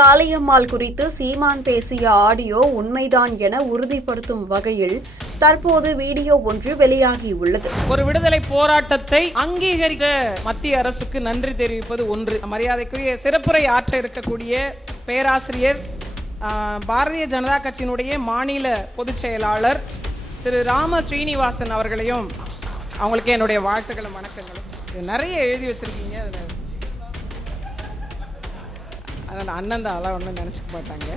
காளியம்மாள் குறித்து சீமான் பேசிய ஆடியோ உண்மைதான் என உறுதிப்படுத்தும் வகையில் தற்போது வீடியோ ஒன்று வெளியாகி உள்ளது ஒரு விடுதலை போராட்டத்தை அங்கீகரிக்க மத்திய அரசுக்கு நன்றி தெரிவிப்பது ஒன்று. மரியாதைக்குரிய சிறப்புரை ஆற்ற இருக்கக்கூடிய பேராசிரியர் பாரதிய ஜனதா கட்சியினுடைய மாநில பொதுச் செயலாளர் திரு ராம ஸ்ரீனிவாசன் அவர்களையும் அவங்களுக்கு என்னுடைய வாழ்த்துக்களும் வணக்கங்களும். இது நிறைய எழுதி வச்சிருக்கீங்க அதில் அதனால் அண்ணன் தான் அதெல்லாம் ஒன்றும் நினச்சிக்க மாட்டாங்க.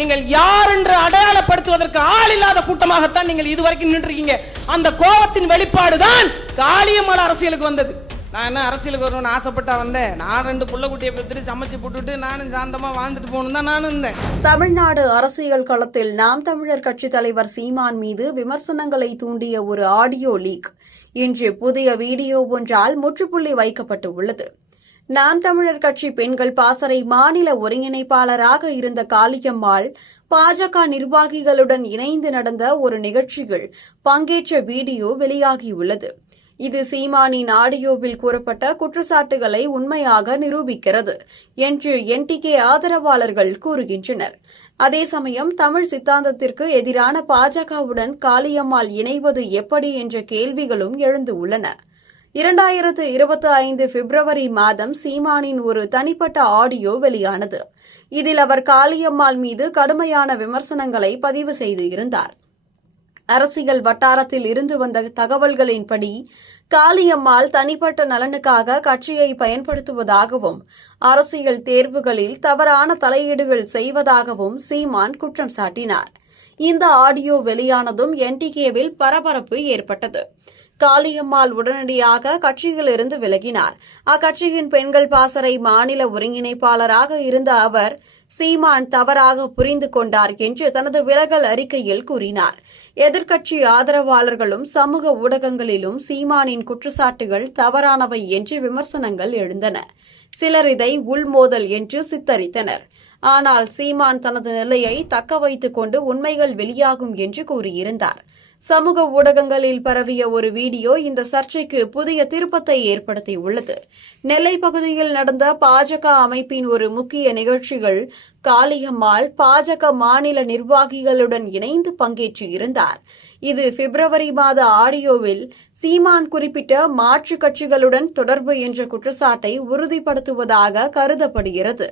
நீங்கள் யார் என்று அடையாளப்படுத்துவதற்கு ஆள் இல்லாத கூட்டமாகத்தான் நீங்கள் இதுவரைக்கும் நின்றுருக்கீங்க. அந்த கோபத்தின் வெளிப்பாடு தான் காளியம்மாள் அரசியலுக்கு வந்தது. நான் என்ன அரசியலுக்கு வரணும்னு ஆசைப்பட்டா வந்தேன். நான் ரெண்டு புள்ள குட்டியை பெற்றுட்டு சமைச்சு போட்டுட்டு நானும் சாந்தமா வாழ்ந்துட்டு போகணும் தான் நானும் இருந்தேன். தமிழ்நாடு அரசியல் களத்தில் நாம் தமிழர் கட்சி தலைவர் சீமான் மீது விமர்சனங்களை தூண்டிய ஒரு ஆடியோ லீக். இன்று புதிய வீடியோ ஒன்றால் முற்றுப்புள்ளி வைக்கப்பட்டு உள்ளது. நாம் தமிழர் கட்சி பெண்கள் பாசறை மாநில ஒருங்கிணைப்பாளராக இருந்த காளியம்மாள் பாஜக நிர்வாகிகளுடன் இணைந்து நடந்த ஒரு நிகழ்ச்சியில் பங்கேற்ற வீடியோ வெளியாகியுள்ளது. இது சீமானின் ஆடியோவில் கூறப்பட்ட குற்றச்சாட்டுகளை உண்மையாக நிரூபிக்கிறது என்று என்டிகே ஆதரவாளர்கள் கூறுகின்றனர். அதே சமயம் தமிழ் சித்தாந்தத்திற்கு எதிரான பாஜகவுடன் காளியம்மாள் இணைவது எப்படி என்ற கேள்விகளும் எழுந்து உள்ளன. இரண்டாயிரத்து இருபத்தி ஐந்து பிப்ரவரி மாதம் சீமானின் ஒரு தனிப்பட்ட ஆடியோ வெளியானது. இதில் அவர் காளியம்மாள் மீது கடுமையான விமர்சனங்களை பதிவு செய்து இருந்தார். அரசியல் வட்டாரத்தில் இருந்து வந்த தகவல்களின்படி காளியம்மாள் தனிப்பட்ட நலனுக்காக கட்சியை பயன்படுத்துவதாகவும் அரசியல் தேர்வுகளில் தவறான தலையீடுகள் செய்வதாகவும் சீமான் குற்றம் சாட்டினார். இந்த ஆடியோ வெளியானதும் என்டிகேவில் பரபரப்பு ஏற்பட்டது. காளியம்மாள் உடனடியாக கட்சியிலிருந்து விலகினார். அக்கட்சியின் பெண்கள் பாசறை மாநில ஒருங்கிணைப்பாளராக இருந்த அவர் சீமான் தவறாக புரிந்து கொண்டார் என்று தனது விலகல் அறிக்கையில் கூறினார். எதிர்க்கட்சி ஆதரவாளர்களும் சமூக ஊடகங்களிலும் சீமானின் குற்றச்சாட்டுகள் தவறானவை என்று விமர்சனங்கள் எழுந்தன. சிலர் இதை உள்மோதல் என்று சித்தரித்தனர். ஆனால் சீமான் தனது நிலையை தக்க வைத்துக் கொண்டு உண்மைகள் வெளியாகும் என்று கூறியிருந்தார். சமூக ஊடகங்களில் பரவிய ஒரு வீடியோ இந்த சர்ச்சைக்கு புதிய திருப்பத்தை ஏற்படுத்தியுள்ளது. நெல்லை பகுதியில் நடந்த பாஜக அமைப்பின் ஒரு முக்கிய நிகழ்ச்சிகள் காளியம்மாள் பாஜக மாநில நிர்வாகிகளுடன் இணைந்து பங்கேற்றிருந்தார் இது பிப்ரவரி மாத ஆடியோவில் சீமான் குறிப்பிட்ட மாற்றுக் கட்சிகளுடன் தொடர்பு என்ற குற்றச்சாட்டை உறுதிப்படுத்துவதாக கருதப்படுகிறது.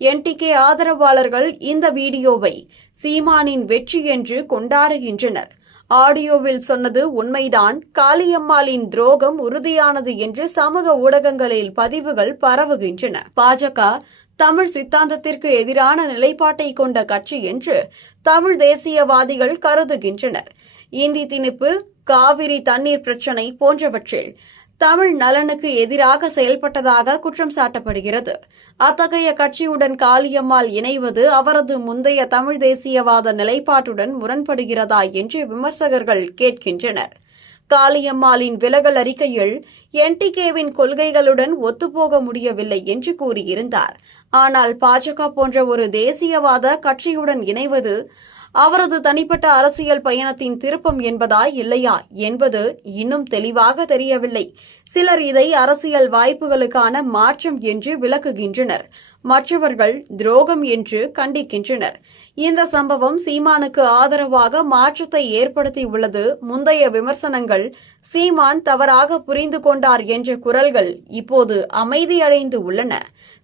என்டிகே ஆதரவாளர்கள் இந்த வீடியோவை சீமானின் வெற்றி என்று கொண்டாடுகின்றனர். ஆடியோவில் சொன்னது உண்மைதான். காளியம்மாளின் துரோகம் உறுதியானது என்று சமூக ஊடகங்களில் பதிவுகள் பரவுகின்றன. பாஜக தமிழ் சித்தாந்தத்திற்கு எதிரான நிலைப்பாட்டை கொண்ட கட்சி என்று தமிழ் தேசியவாதிகள் கருதுகின்றனர். இந்தி திணிப்பு காவிரி தண்ணீர் பிரச்சினை போன்றவற்றில் தமிழ் நலனுக்கு எதிராக செயல்பட்டதாக குற்றம் சாட்டப்படுகிறது. அத்தகைய கட்சியுடன் காளியம்மாள் இணைவது அவரது முந்தைய தமிழ் தேசியவாத நிலைப்பாட்டுடன் முரண்படுகிறதா என்று விமர்சகர்கள் கேட்கின்றனர். காளியம்மாளின் விலகல் அறிக்கையில் என்டிகேவின் கொள்கைகளுடன் ஒத்துப்போக முடியவில்லை என்று கூறியிருந்தார். ஆனால் பாஜக போன்ற ஒரு தேசியவாத கட்சியுடன் இணைவது அவரது தனிப்பட்ட அரசியல் பயணத்தின் திருப்பம் என்பதா இல்லையா என்பது இன்னும் தெளிவாக தெரியவில்லை. சிலர் இதை அரசியல் வாய்ப்புகளுக்கான மாற்றம் என்று விளக்குகின்றனர். மற்றவர்கள் துரோகம் என்று கண்டிக்கின்றனர். இந்த சம்பவம் சீமானுக்கு ஆதரவாக மாற்றத்தை ஏற்படுத்தியுள்ளது முந்தைய விமர்சனங்கள் சீமான் தவறாக புரிந்து கொண்டார் என்ற குரல்கள் இப்போது அமைதியடைந்து உள்ளன.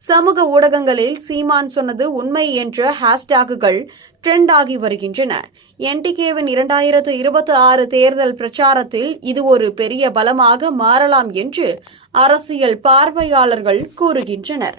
சமூக ஊடகங்களில் சீமான் சொன்னது உண்மை என்ற ஹேஷ்டேகுகள் ட்ரெண்ட் ஆகி வருகின்றன. என்டிகேவின் இரண்டாயிரத்து இருபத்தி ஆறு தேர்தல் பிரச்சாரத்தில் இது ஒரு பெரிய பலமாக மாறலாம் என்று அரசியல் பார்வையாளர்கள் கூறுகின்றனர்.